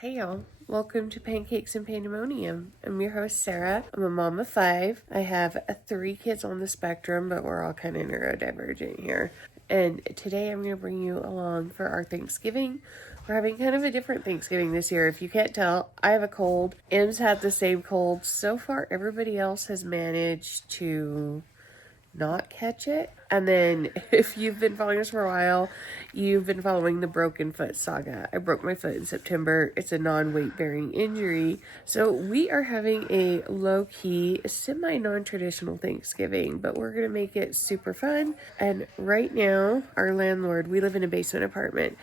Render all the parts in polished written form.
Hey y'all, welcome to Pancakes and Pandemonium. I'm your host Sarah. I'm a mom of 5. I have 3 kids on the spectrum, but we're all kind of neurodivergent here. And today I'm going to bring you along for our Thanksgiving. We're having kind of a different Thanksgiving this year. If you can't tell, I have a cold. Em's had the same cold. So far, everybody else has managed to not catch it. And then if you've been following us for a while, you've been following the broken foot saga. I broke my foot in September. It's a non-weight bearing injury. So we are having a low-key, semi-non-traditional Thanksgiving, but we're going to make it super fun. And right now, our landlord, we live in a basement apartment.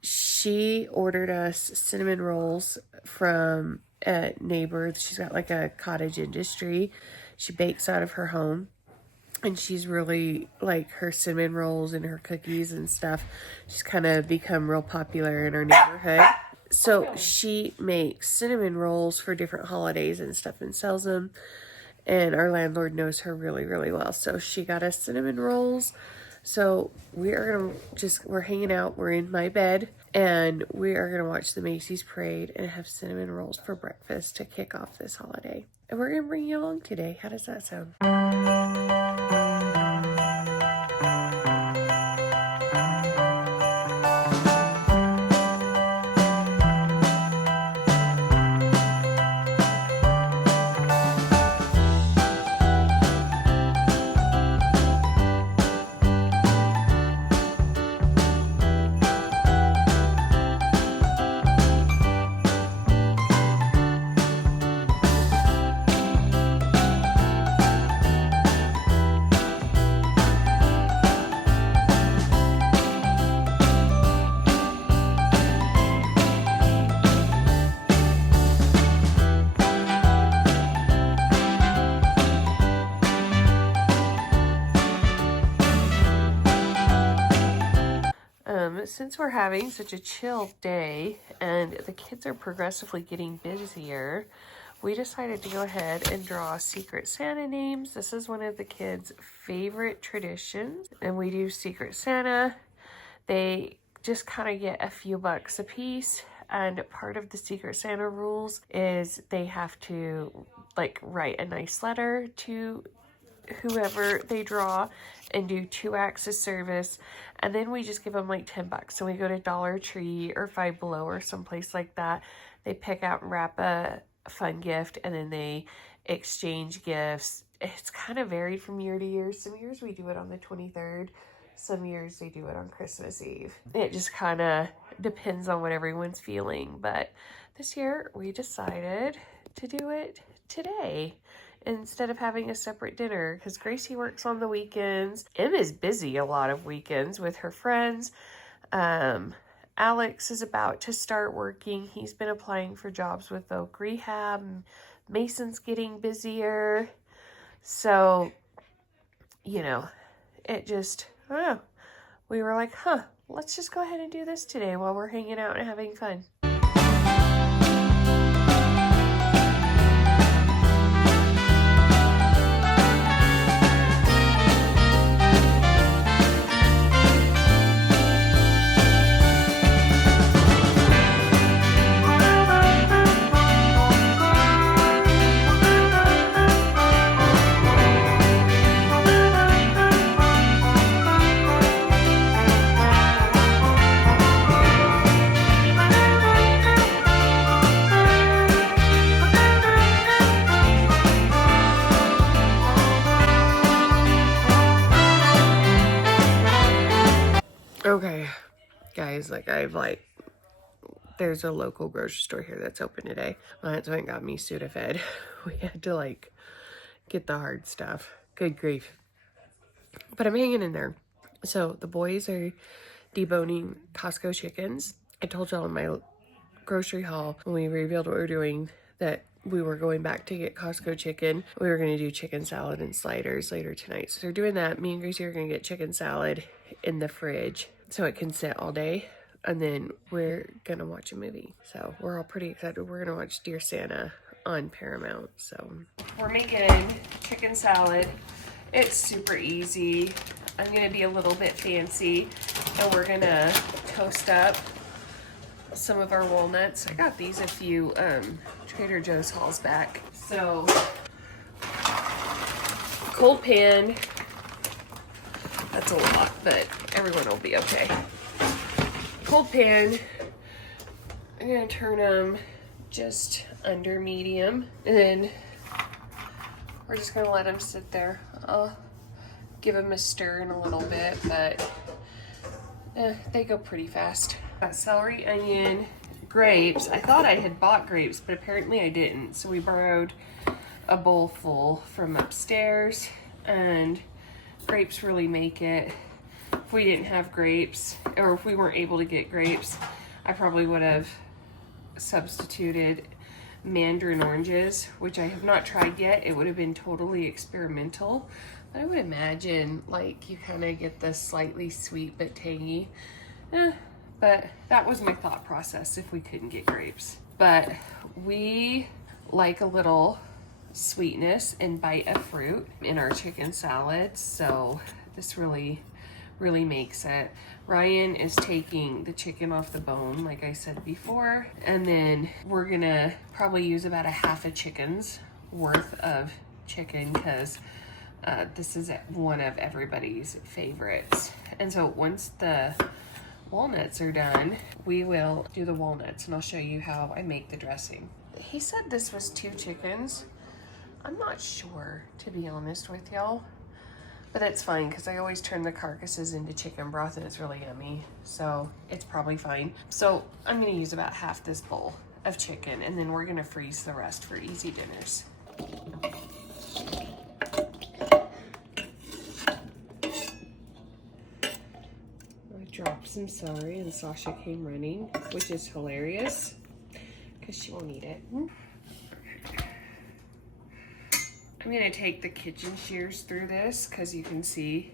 She ordered us cinnamon rolls from a neighbor. She's got like a cottage industry. She bakes out of her home. And she's really, like, her cinnamon rolls and her cookies and stuff, she's kind of become real popular in our neighborhood. So she makes cinnamon rolls for different holidays and stuff and sells them. And our landlord knows her really, really well. So she got us cinnamon rolls. So we're hanging out. We're in my bed. And we are going to watch the Macy's parade and have cinnamon rolls for breakfast to kick off this holiday. And we're going to bring you along today. How does that sound? Since we're having such a chill day and the kids are progressively getting busier, we decided to go ahead and draw Secret Santa names. This is one of the kids' favorite traditions, and we do Secret Santa. They just kind of get a few bucks a piece, and part of the Secret Santa rules is they have to like write a nice letter to whoever they draw and do 2 acts of service, and then we just give them like $10. So we go to Dollar Tree or Five Below or someplace like that. They pick out and wrap a fun gift, and then they exchange gifts. It's kind of varied from year to year. Some years we do it on the 23rd. Some years they do it on Christmas Eve. It just kind of depends on what everyone's feeling. But this year we decided to do it today instead of having a separate dinner, because Gracie works on the weekends. Em is busy a lot of weekends with her friends. Alex is about to start working. He's been applying for jobs with Oak Rehab. Mason's getting busier. So, you know, it just, I don't know. We were like, let's just go ahead and do this today while we're hanging out and having fun. Okay, guys, there's a local grocery store here that's open today. My husband got me Sudafed. We had to, get the hard stuff. Good grief. But I'm hanging in there. So, the boys are deboning Costco chickens. I told y'all in my grocery haul when we revealed what we were doing that we were going back to get Costco chicken. We were going to do chicken salad and sliders later tonight. So, they're doing that. Me and Gracie are going to get chicken salad in the fridge so it can sit all day, and then we're gonna watch a movie. So we're all pretty excited. We're gonna watch Dear Santa on Paramount. So we're making chicken salad. It's super easy. I'm gonna be a little bit fancy, and we're gonna toast up some of our walnuts. I got these a few Trader Joe's hauls back. So, cold pan. That's a lot, but everyone will be okay. Cold pan. I'm gonna turn them just under medium, and then we're just gonna let them sit there. I'll give them a stir in a little bit, but they go pretty fast. Got celery, onion, grapes. I thought I had bought grapes, but apparently I didn't. So we borrowed a bowl full from upstairs, and grapes really make it. If we didn't have grapes, or if we weren't able to get grapes, I probably would have substituted mandarin oranges, which I have not tried yet. It would have been totally experimental, but I would imagine like you kind of get the slightly sweet but tangy. But that was my thought process if we couldn't get grapes. But we like a little sweetness and bite of fruit in our chicken salads, so this really makes it. Ryan is taking the chicken off the bone, like I said before, and then we're gonna probably use about a half a chicken's worth of chicken, because this is one of everybody's favorites. And so once the walnuts are done, we will do the walnuts, and I'll show you how I make the dressing. He said this was 2 chickens. I'm not sure, to be honest with y'all, but that's fine because I always turn the carcasses into chicken broth and it's really yummy, so it's probably fine. So I'm gonna use about half this bowl of chicken, and then we're gonna freeze the rest for easy dinners. Dropped some celery and Sasha came running, which is hilarious because she won't eat it. I'm gonna take the kitchen shears through this because you can see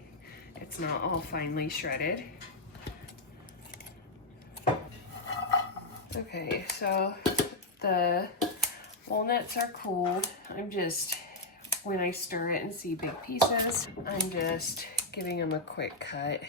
it's not all finely shredded. Okay, so the walnuts are cooled. I'm just, when I stir it and see big pieces, I'm just giving them a quick cut.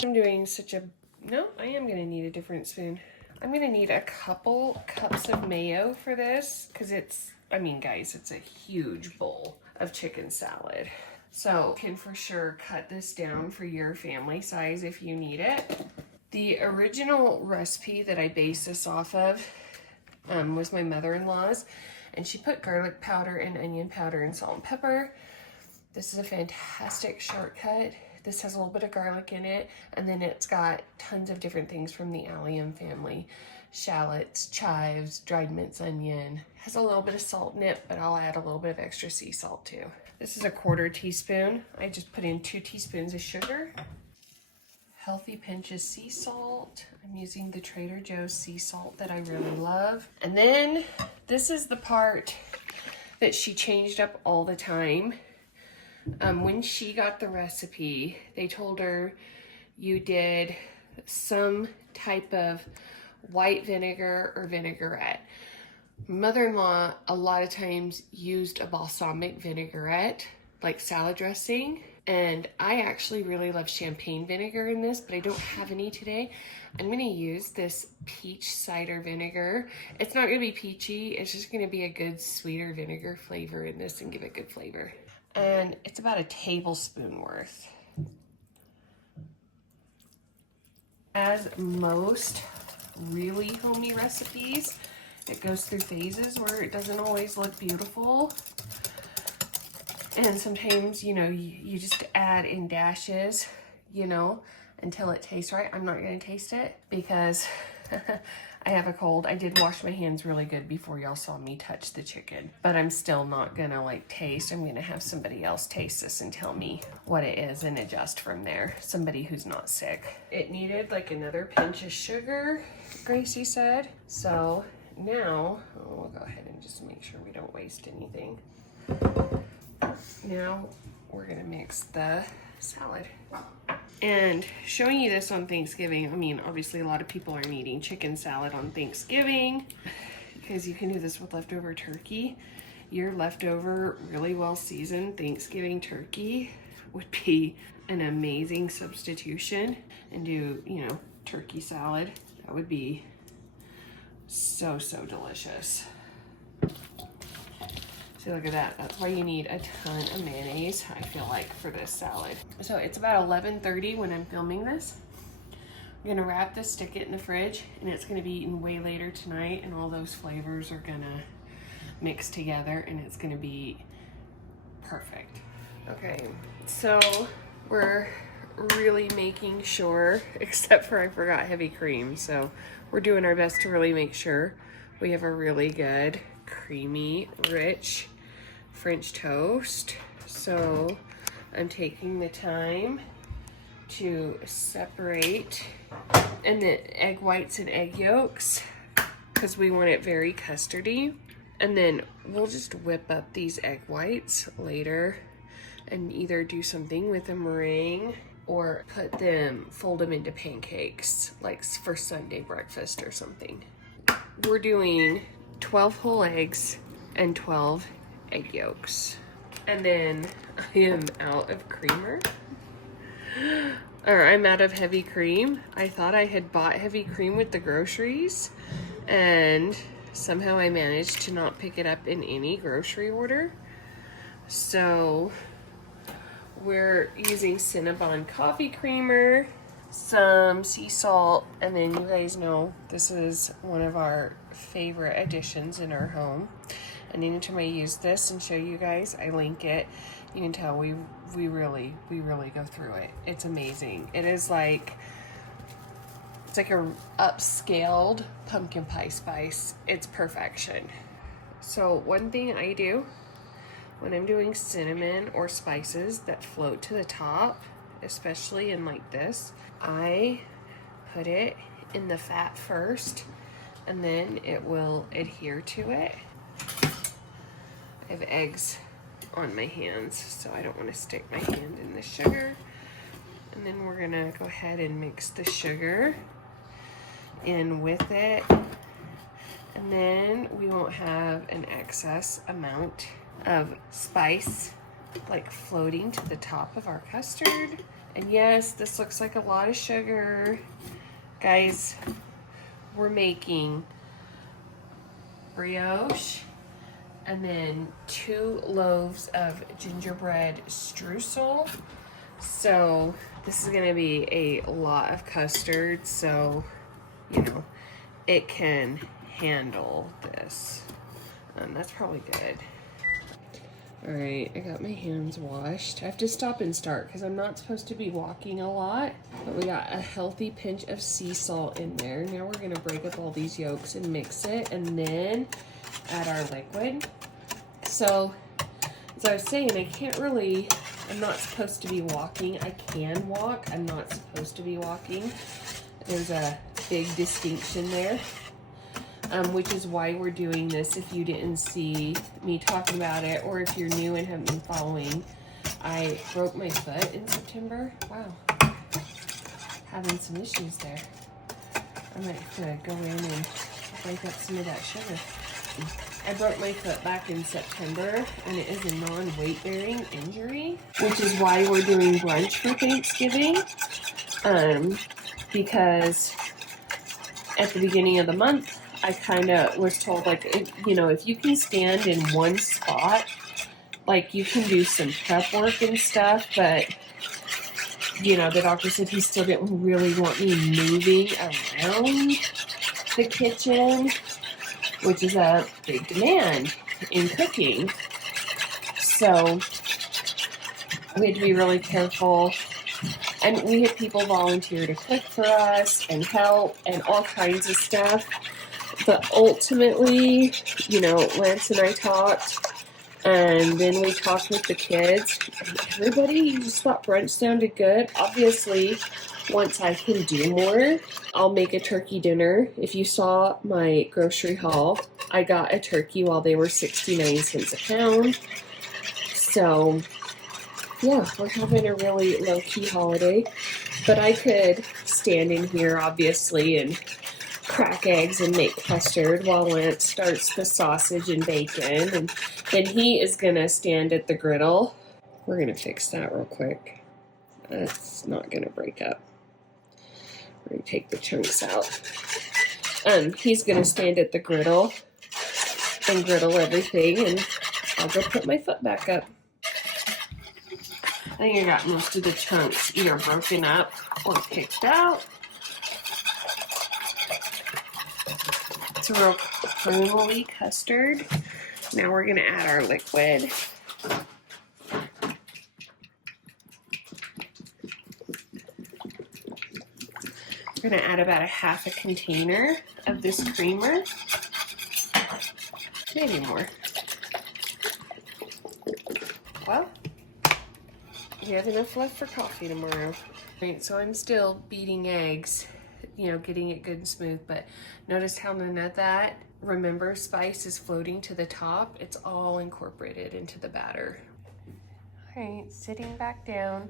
I'm doing such a, no, I am gonna need a different spoon. I'm gonna need a couple cups of mayo for this, because it's, I mean guys, it's a huge bowl of chicken salad. So you can for sure cut this down for your family size if you need it. The original recipe that I based this off of was my mother-in-law's, and she put garlic powder and onion powder and salt and pepper. This is a fantastic shortcut. This has a little bit of garlic in it, and then it's got tons of different things from the allium family. Shallots, chives, dried minced onion. Has a little bit of salt in it, but I'll add a little bit of extra sea salt too. This is a 1/4 teaspoon. I just put in 2 teaspoons of sugar. Healthy pinch of sea salt. I'm using the Trader Joe's sea salt that I really love. And then this is the part that she changed up all the time. When she got the recipe, they told her you did some type of white vinegar or vinaigrette. Mother-in-law a lot of times used a balsamic vinaigrette, like salad dressing, and I actually really love champagne vinegar in this, but I don't have any today. I'm gonna use this peach cider vinegar. It's not gonna be peachy, it's just gonna be a good sweeter vinegar flavor in this and give it good flavor. And it's about a tablespoon worth. As most really homey recipes, it goes through phases where it doesn't always look beautiful. And sometimes, you know, you just add in dashes, you know, until it tastes right. I'm not gonna taste it because I have a cold. I did wash my hands really good before y'all saw me touch the chicken, but I'm still not gonna like taste. I'm gonna have somebody else taste this and tell me what it is and adjust from there. Somebody who's not sick. It needed like another pinch of sugar, Gracie said. So now, we'll go ahead and just make sure we don't waste anything. Now we're gonna mix the salad. And showing you this on Thanksgiving, I mean, obviously a lot of people aren't eating chicken salad on Thanksgiving because you can do this with leftover turkey. Your leftover, really well seasoned Thanksgiving turkey would be an amazing substitution, and do, you know, turkey salad. That would be so, so delicious. See, look at that. That's why you need a ton of mayonnaise, I feel like, for this salad. So it's about 11:30 when I'm filming this. I'm gonna wrap this, stick it in the fridge, and it's gonna be eaten way later tonight, and all those flavors are gonna mix together, and it's gonna be perfect. Okay, so we're really making sure, except for I forgot heavy cream, so we're doing our best to really make sure we have a really good, creamy, rich French toast. So I'm taking the time to separate and the egg whites and egg yolks because we want it very custardy. And then we'll just whip up these egg whites later and either do something with a meringue or fold them into pancakes, like for Sunday breakfast or something. We're doing 12 whole eggs and 12 egg yolks. And then I am out of creamer. Or I'm out of heavy cream. I thought I had bought heavy cream with the groceries, and somehow I managed to not pick it up in any grocery order. So we're using Cinnabon coffee creamer, some sea salt, and then you guys know this is one of our favorite additions in our home. And anytime I use this and show you guys, I link it. You can tell we really go through it. It's amazing. It's like a upscaled pumpkin pie spice. It's perfection. So one thing I do when I'm doing cinnamon or spices that float to the top, especially in like this, I put it in the fat first, and then it will adhere to it. I have eggs on my hands, so I don't want to stick my hand in the sugar. And then we're gonna go ahead and mix the sugar in with it, and then we won't have an excess amount of spice like floating to the top of our custard. And yes, this looks like a lot of sugar. Guys, we're making brioche and then 2 loaves of gingerbread streusel. So this is gonna be a lot of custard, so you know it can handle this. That's probably good. All right, I got my hands washed. I have to stop and start because I'm not supposed to be walking a lot, but we got a healthy pinch of sea salt in there. Now we're gonna break up all these yolks and mix it, and then add our liquid. So, as I was saying, I'm not supposed to be walking. I can walk, I'm not supposed to be walking. There's a big distinction there. Which is why we're doing this. If you didn't see me talking about it, or if you're new and haven't been following, I broke my foot in September. Wow, having some issues there. I might have to go in and break up some of that sugar. I broke my foot back in September, and it is a non-weight bearing injury, which is why we're doing brunch for Thanksgiving. Because at the beginning of the month, I kind of was told, like, if you can stand in one spot, like, you can do some prep work and stuff, but, the doctor said he still didn't really want me moving around the kitchen, which is a big demand in cooking. So we had to be really careful. And we had people volunteer to cook for us and help and all kinds of stuff. But ultimately, Lance and I talked, and then we talked with the kids. And everybody just thought brunch sounded good. Obviously, once I can do more, I'll make a turkey dinner. If you saw my grocery haul, I got a turkey while they were 69 cents a pound. So, yeah, we're having a really low-key holiday. But I could stand in here, obviously, and crack eggs and make custard while Lance starts the sausage and bacon. And then he is going to stand at the griddle We're gonna fix that real quick. That's not gonna break up. We're gonna take the chunks out. He's gonna stand at the griddle and griddle everything, and I'll go put my foot back up. I think I got most of the chunks either broken up or picked out. It's a real creamy custard. Now we're gonna add our liquid. We're gonna add about a half a container of this creamer. Maybe more. Well, we have enough left for coffee tomorrow. Right, so I'm still beating eggs, you know, getting it good and smooth, but notice how none of that, remember, spice is floating to the top. It's all incorporated into the batter. All right, sitting back down,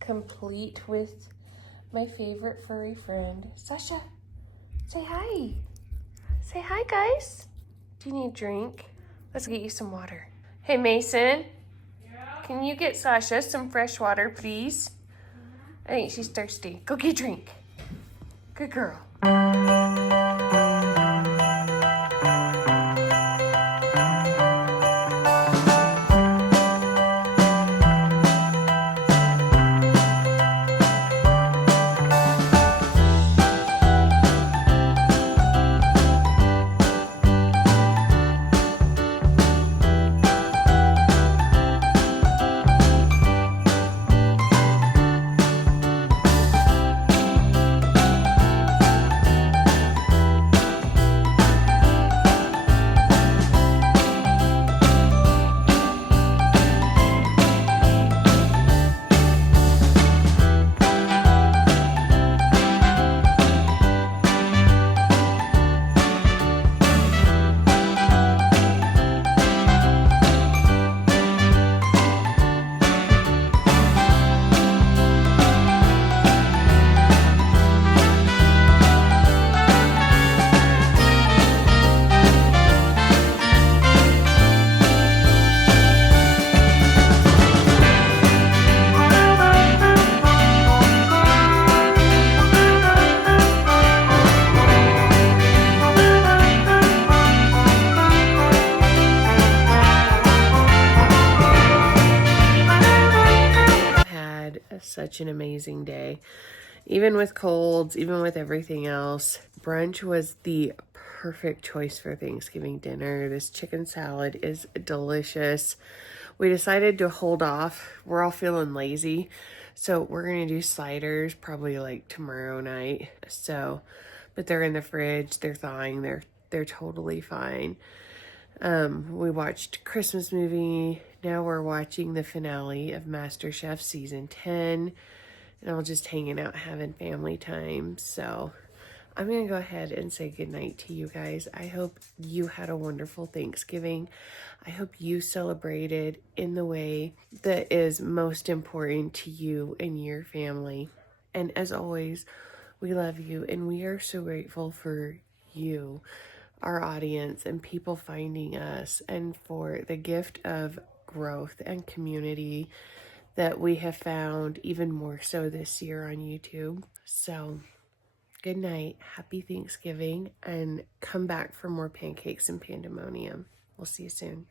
complete with my favorite furry friend, Sasha. Say hi. Say hi, guys. Do you need a drink? Let's get you some water. Hey, Mason. Yeah? Can you get Sasha some fresh water, please? I think she's thirsty. Go get a drink. Good girl. Such an amazing day. Even with colds, even with everything else, brunch was the perfect choice for Thanksgiving dinner. This chicken salad is delicious. We decided to hold off. We're all feeling lazy, so we're gonna do sliders probably like tomorrow night. So, but they're in the fridge, they're thawing, they're totally fine. We watched Christmas movie. Now we're watching the finale of MasterChef season 10, and I'm just hanging out having family time. So I'm gonna go ahead and say goodnight to you guys. I hope you had a wonderful Thanksgiving. I hope you celebrated in the way that is most important to you and your family. And as always, we love you, and we are so grateful for you, our audience, and people finding us, and for the gift of growth and community that we have found even more so this year on YouTube. So good night, happy Thanksgiving, and come back for more Pancakes and Pandemonium. We'll see you soon.